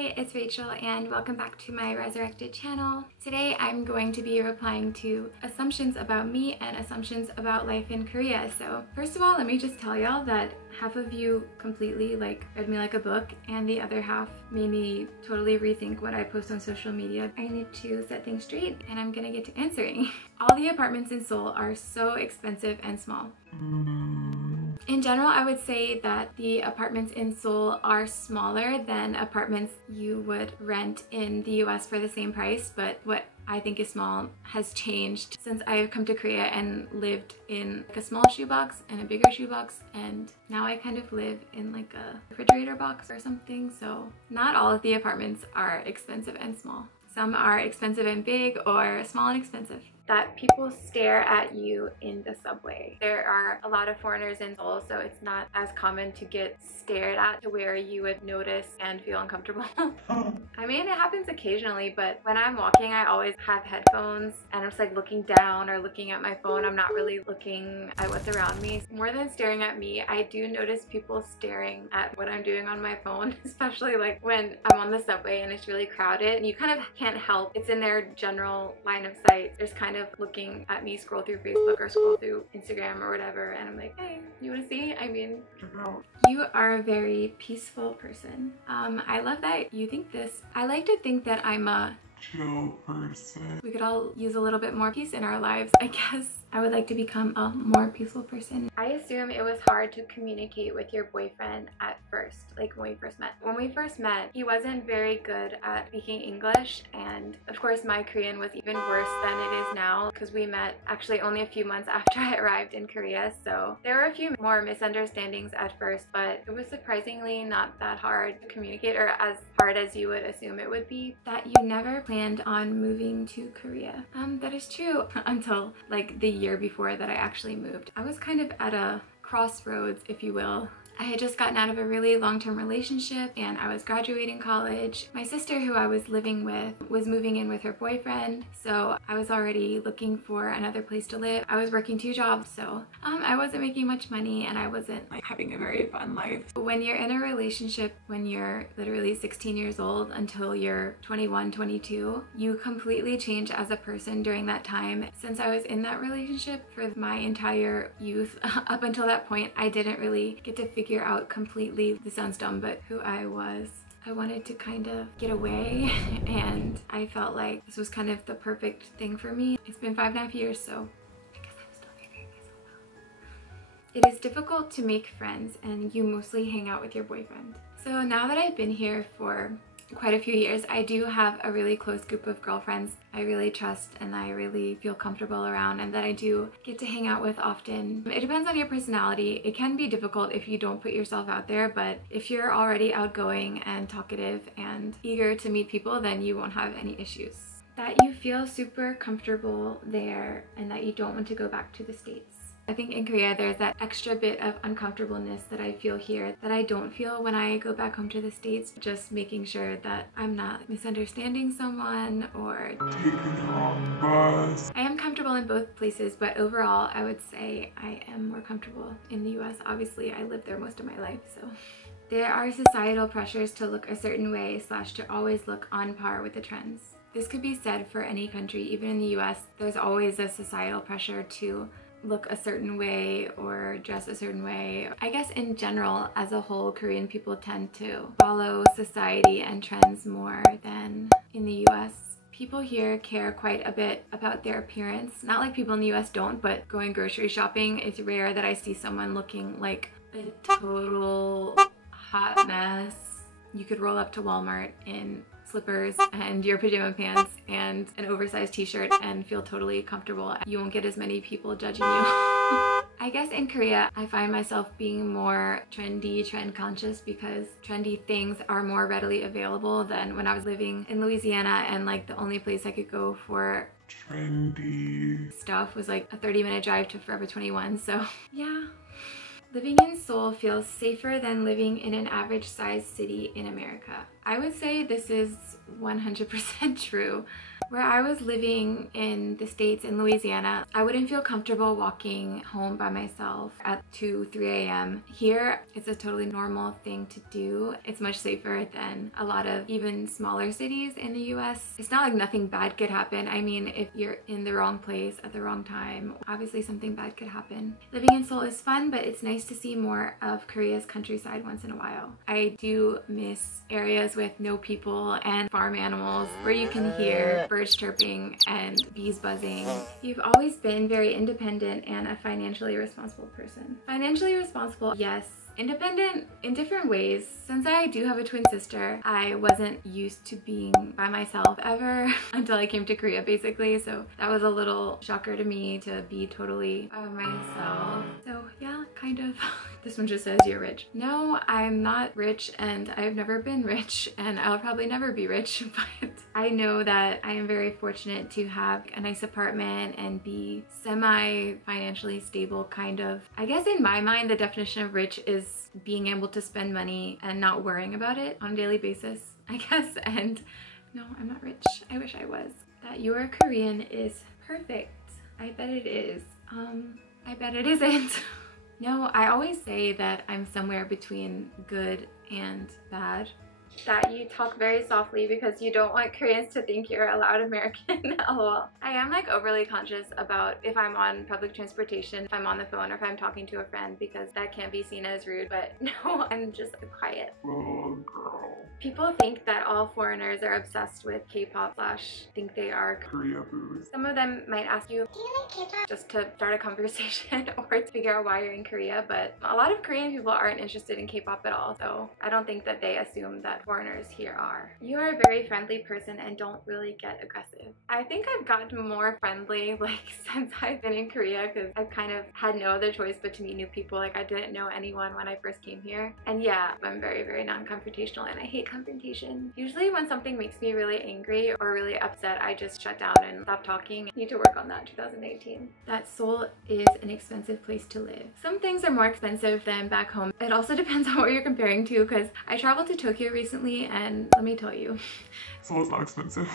Hi, it's Rachel and welcome back to my Resurrected channel. Today I'm going to be replying to assumptions about me and assumptions about life in Korea. So first of all, let me just tell y'all that half of you completely read me like a book and the other half made me totally rethink what I post on social media. I need to set things straight and I'm gonna get to answering. All the apartments in Seoul are so expensive and small. In general, I would say that the apartments in Seoul are smaller than apartments you would rent in the US for the same price, but what I think is small has changed since I've come to Korea and lived in a small shoebox and a bigger shoebox, and now I kind of live in a refrigerator box or something. So not all of the apartments are expensive and small. Some are expensive and big or small and expensive. That people stare at you in the subway. There are a lot of foreigners in Seoul, so it's not as common to get stared at to where you would notice and feel uncomfortable. I mean, it happens occasionally, but when I'm walking, I always have headphones and I'm just looking down or looking at my phone. I'm not really looking at what's around me. More than staring at me, I do notice people staring at what I'm doing on my phone, especially when I'm on the subway and it's really crowded and you kind of can't help. It's in their general line of sight. There's kind of looking at me scroll through Facebook or scroll through Instagram or whatever, and I'm like, hey, you want to see? I mean, you are a very peaceful person. I love that you think this. I like to think that I'm a chill person. We could all use a little bit more peace in our lives, I guess. I would like to become a more peaceful person. I assume it was hard to communicate with your boyfriend at first, when we first met. When we first met, he wasn't very good at speaking English, and of course my Korean was even worse than it is now because we met actually only a few months after I arrived in Korea, so there were a few more misunderstandings at first, but it was surprisingly not that hard to communicate, or as hard as you would assume it would be. That you never planned on moving to Korea. That is true until the year before that I actually moved. I was kind of at a crossroads, if you will. I had just gotten out of a really long-term relationship and I was graduating college. My sister, who I was living with, was moving in with her boyfriend, so I was already looking for another place to live. I was working 2 jobs, so I wasn't making much money and I wasn't having a very fun life. When you're in a relationship, when you're literally 16 years old until you're 21, 22, you completely change as a person during that time. Since I was in that relationship for my entire youth, up until that point, I didn't really get to figure out completely, this sounds dumb, but who I was. I wanted to kind of get away and I felt like this was kind of the perfect thing for me. It's been 5.5 years, so I guess I'm still figuring myself out. It is difficult to make friends and you mostly hang out with your boyfriend. So now that I've been here for quite a few years, I do have a really close group of girlfriends I really trust and I really feel comfortable around and that I do get to hang out with often. It depends on your personality. It can be difficult if you don't put yourself out there, but if you're already outgoing and talkative and eager to meet people, then you won't have any issues. That you feel super comfortable there and that you don't want to go back to the States. I think in Korea there's that extra bit of uncomfortableness that I feel here that I don't feel when I go back home to the States. Just making sure that I'm not misunderstanding someone or taking the wrong bus. I am comfortable in both places, but overall I would say I am more comfortable in the US. Obviously I lived there most of my life, so. There are societal pressures to look a certain way / to always look on par with the trends. This could be said for any country. Even in the US, there's always a societal pressure to look a certain way or dress a certain way. I guess in general, as a whole, Korean people tend to follow society and trends more than in the US. People here care quite a bit about their appearance. Not like people in the US don't, but going grocery shopping, it's rare that I see someone looking like a total hot mess. You could roll up to Walmart in slippers and your pajama pants and an oversized t-shirt and feel totally comfortable. You won't get as many people judging you. I guess in Korea, I find myself being more trendy, trend conscious because trendy things are more readily available than when I was living in Louisiana and the only place I could go for trendy stuff was a 30-minute drive to Forever 21. So yeah. Living in Seoul feels safer than living in an average sized city in America. I would say this is 100% true. Where I was living in the States in Louisiana, I wouldn't feel comfortable walking home by myself at 2, 3 a.m. Here, it's a totally normal thing to do. It's much safer than a lot of even smaller cities in the US. It's not like nothing bad could happen. I mean, if you're in the wrong place at the wrong time, obviously something bad could happen. Living in Seoul is fun, but it's nice to see more of Korea's countryside once in a while. I do miss areas with no people and farm animals where you can hear birds chirping and bees buzzing. You've always been very independent and a financially responsible person. Financially responsible, yes. Independent in different ways. Since I do have a twin sister, I wasn't used to being by myself ever until I came to Korea basically, so that was a little shocker to me to be totally by myself. So yeah, kind of. This one just says you're rich. No, I'm not rich and I've never been rich and I'll probably never be rich, but I know that I am very fortunate to have a nice apartment and be semi-financially stable, kind of. I guess in my mind, the definition of rich is being able to spend money and not worrying about it on a daily basis, I guess. And no, I'm not rich. I wish I was. That you're Korean is perfect. I bet it is. I bet it isn't. No, I always say that I'm somewhere between good and bad. That you talk very softly because you don't want Koreans to think you're a loud American. LOL. I am like overly conscious about if I'm on public transportation, if I'm on the phone, or if I'm talking to a friend, because that can be seen as rude, but no, I'm just quiet. Oh, girl. People think that all foreigners are obsessed with K-pop / think they are Korea boos. Some of them might ask you, do you like K-pop? Just to start a conversation or to figure out why you're in Korea, but a lot of Korean people aren't interested in K-pop at all, so I don't think that they assume that foreigners here are. You are a very friendly person and don't really get aggressive. I think I've gotten more friendly like since I've been in Korea, because I've kind of had no other choice but to meet new people. Like I didn't know anyone when I first came here. And yeah, I'm very, very non-confrontational and I hate confrontation. Usually when something makes me really angry or really upset, I just shut down and stop talking. I need to work on that in 2018. That Seoul is an expensive place to live. Some things are more expensive than back home. It also depends on what you're comparing to, because I traveled to Tokyo recently and let me tell you, Seoul's not expensive.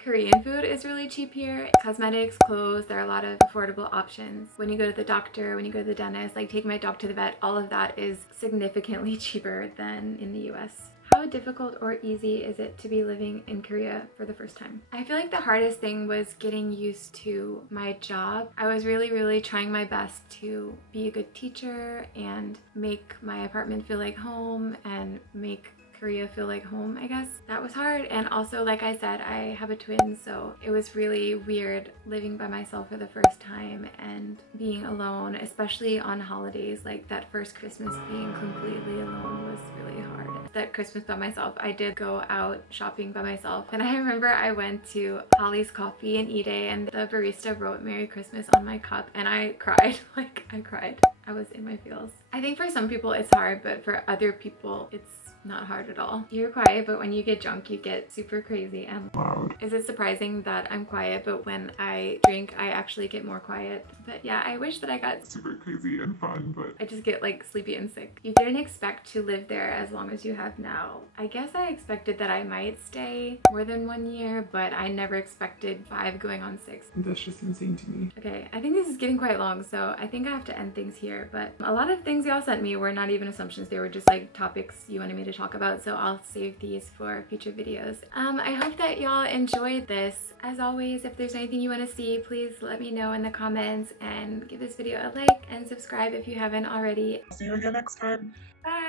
Korean food is really cheap here. Cosmetics, clothes, there are a lot of affordable options. When you go to the doctor, when you go to the dentist, like take my dog to the vet, all of that is significantly cheaper than in the US. How difficult or easy is it to be living in Korea for the first time? I feel like the hardest thing was getting used to my job. I was really trying my best to be a good teacher and make my apartment feel like home and make Korea feel like home, I guess. That was hard. And also, like I said, I have a twin, so it was really weird living by myself for the first time and being alone, especially on holidays. Like that first Christmas being completely alone was really hard. That Christmas by myself, I did go out shopping by myself, and I remember I went to Holly's Coffee in Ide and the barista wrote Merry Christmas on my cup and I cried. Like I cried. I was in my feels. I think for some people it's hard, but for other people it's not hard at all. You're quiet, but when you get drunk, you get super crazy and loud. Is it surprising that I'm quiet, but when I drink, I actually get more quiet? But yeah, I wish that I got super crazy and fun, but I just get like sleepy and sick. You didn't expect to live there as long as you have now. I guess I expected that I might stay more than 1 year, but I never expected 5 going on 6. That's just insane to me. Okay, I think this is getting quite long, so I think I have to end things here, but a lot of things y'all sent me were not even assumptions. They were just like topics you wanted me to talk about, so I'll save these for future videos. I hope that y'all enjoyed this. As always, if there's anything you want to see, please let me know in the comments and give this video a like and subscribe if you haven't already. See you again next time. Bye!